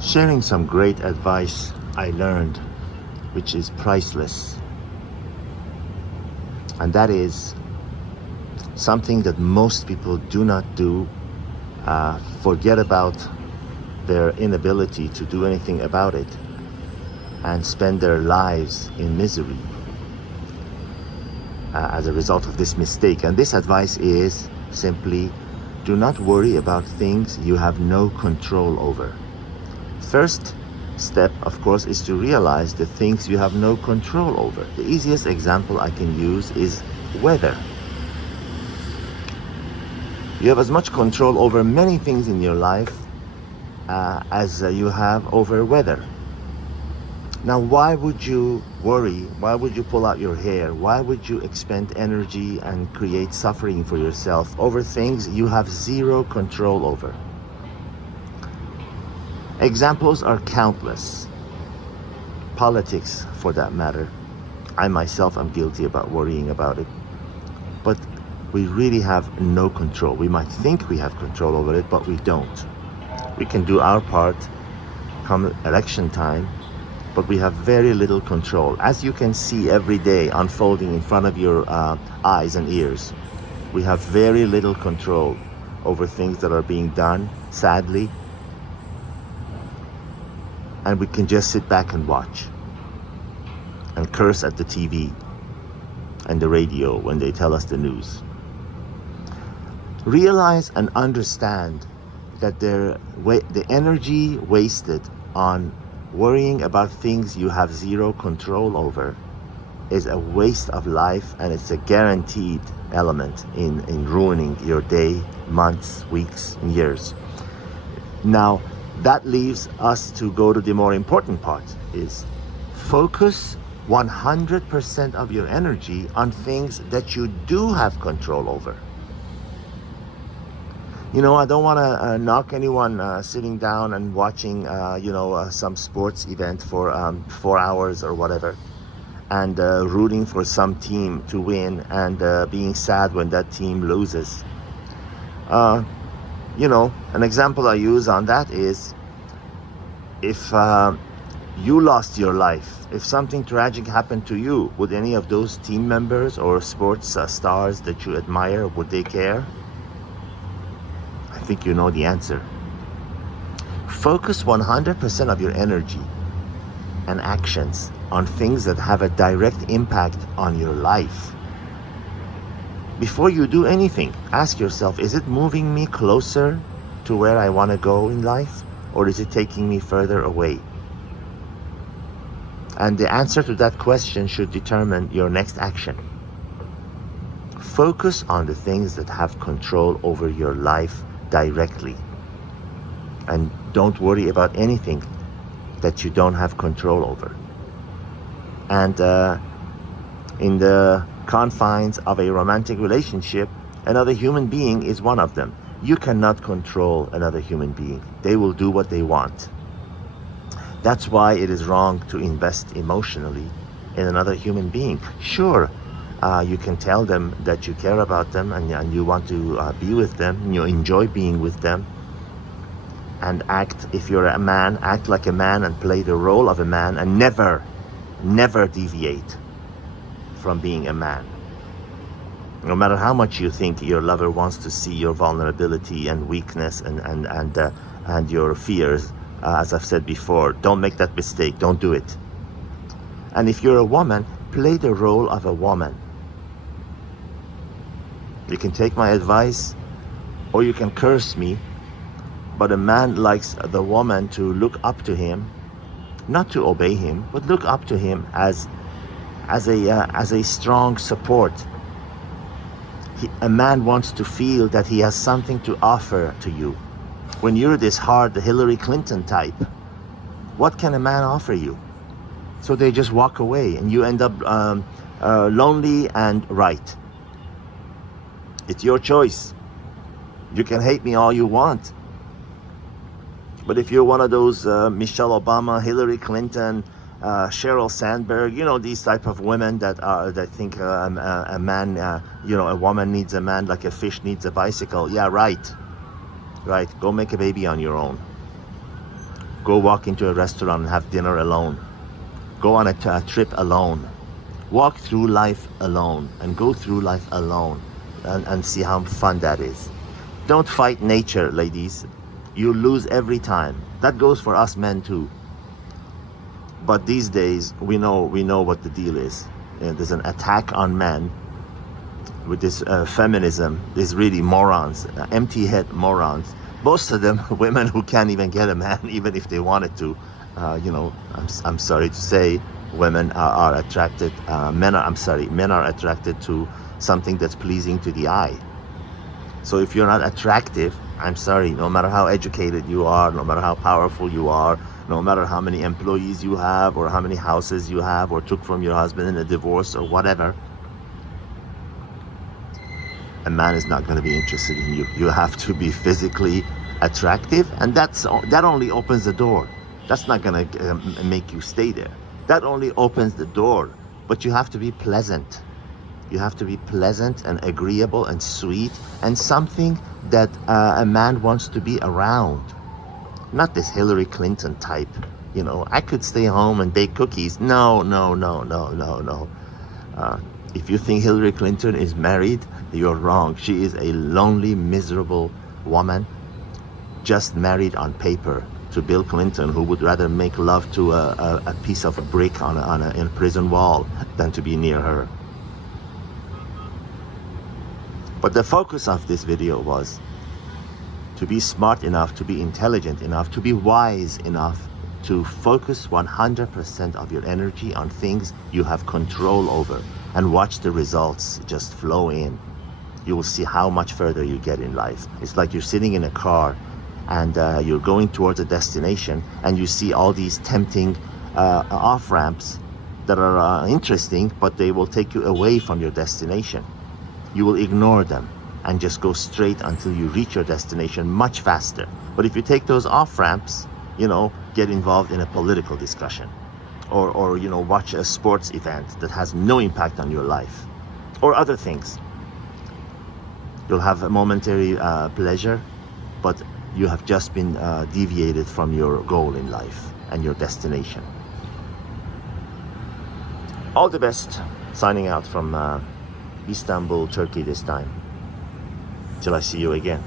sharing some great advice I learned, which is priceless. And that is something that most people do not do, forget about their inability to do anything about it, and spend their lives in misery as a result of this mistake. And this advice is simply, do not worry about things you have no control over. First step, of course, is to realize the things you have no control over. The easiest example I can use is weather. You have as much control over many things in your life as you have over weather. Now, why would you worry? Why would you pull out your hair? Why would you expend energy and create suffering for yourself over things you have zero control over? Examples are countless. Politics, for that matter. I myself am guilty about worrying about it. But we really have no control. We might think we have control over it, but we don't. We can do our part come election time, but we have very little control. As you can see every day unfolding in front of your eyes and ears, we have very little control over things that are being done, sadly. And we can just sit back and watch and curse at the TV and the radio when they tell us the news. Realize and understand that the energy wasted on worrying about things you have zero control over is a waste of life, and it's a guaranteed element in ruining your day, months, weeks, and years. Now, that leaves us to go to the more important part, is focus 100% of your energy on things that you do have control over. You know, I don't want to knock anyone sitting down and watching, some sports event for 4 hours or whatever, and rooting for some team to win and being sad when that team loses. An example I use on that is if you lost your life, if something tragic happened to you, would any of those team members or sports stars that you admire, would they care? I think you know the answer. Focus 100% of your energy and actions on things that have a direct impact on your life. Before you do anything, ask yourself, is it moving me closer to where I want to go in life, or is it taking me further away? And the answer to that question should determine your next action. Focus on the things that have control over your life directly. And don't worry about anything that you don't have control over. And in the confines of a romantic relationship, another human being is one of them. You cannot control another human being. They will do what they want. That's why it is wrong to invest emotionally in another human being. Sure, you can tell them that you care about them and you want to be with them, and you enjoy being with them, and act, if you're a man, act like a man and play the role of a man, and never deviate from being a man. No matter how much you think your lover wants to see your vulnerability and weakness and your fears, as I've said before, don't make that mistake. Don't do it. And if you're a woman, play the role of a woman. You can take my advice or you can curse me, but a man likes the woman to look up to him, not to obey him, but look up to him as a strong support. A man wants to feel that he has something to offer to you. When you're this hard Hillary Clinton type, what can a man offer you? So they just walk away and you end up lonely and right. It's your choice. You can hate me all you want. But if you're one of those Michelle Obama, Hillary Clinton, Sheryl Sandberg, these type of women that think a man, a woman needs a man like a fish needs a bicycle. Yeah, right. Go make a baby on your own. Go walk into a restaurant and have dinner alone. Go on a trip alone. Walk through life alone and go through life alone and see how fun that is. Don't fight nature, ladies. You lose every time. That goes for us men too. But these days, we know what the deal is. There's an attack on men with this feminism. There's really morons, empty head morons. Most of them women who can't even get a man, even if they wanted to. I'm sorry to say, women are attracted. Men are attracted to something that's pleasing to the eye. So if you're not attractive, I'm sorry, no matter how educated you are, no matter how powerful you are, no matter how many employees you have or how many houses you have or took from your husband in a divorce or whatever, a man is not going to be interested in you. You have to be physically attractive, and that only opens the door. That's not going to make you stay there. That only opens the door, but you have to be pleasant. You have to be pleasant and agreeable and sweet and something that a man wants to be around. Not this Hillary Clinton type. I could stay home and bake cookies. No. If you think Hillary Clinton is married, you're wrong. She is a lonely, miserable woman, just married on paper to Bill Clinton, who would rather make love to a piece of brick in a prison wall than to be near her. But the focus of this video was to be smart enough, to be intelligent enough, to be wise enough to focus 100% of your energy on things you have control over and watch the results just flow in. You will see how much further you get in life. It's like you're sitting in a car and you're going towards a destination and you see all these tempting off-ramps that are interesting, but they will take you away from your destination. You will ignore them and just go straight until you reach your destination much faster. But if you take those off-ramps, get involved in a political discussion or watch a sports event that has no impact on your life or other things, you'll have a momentary pleasure, but you have just been deviated from your goal in life and your destination. All the best. Signing out from Istanbul, Turkey this time. Till I see you again.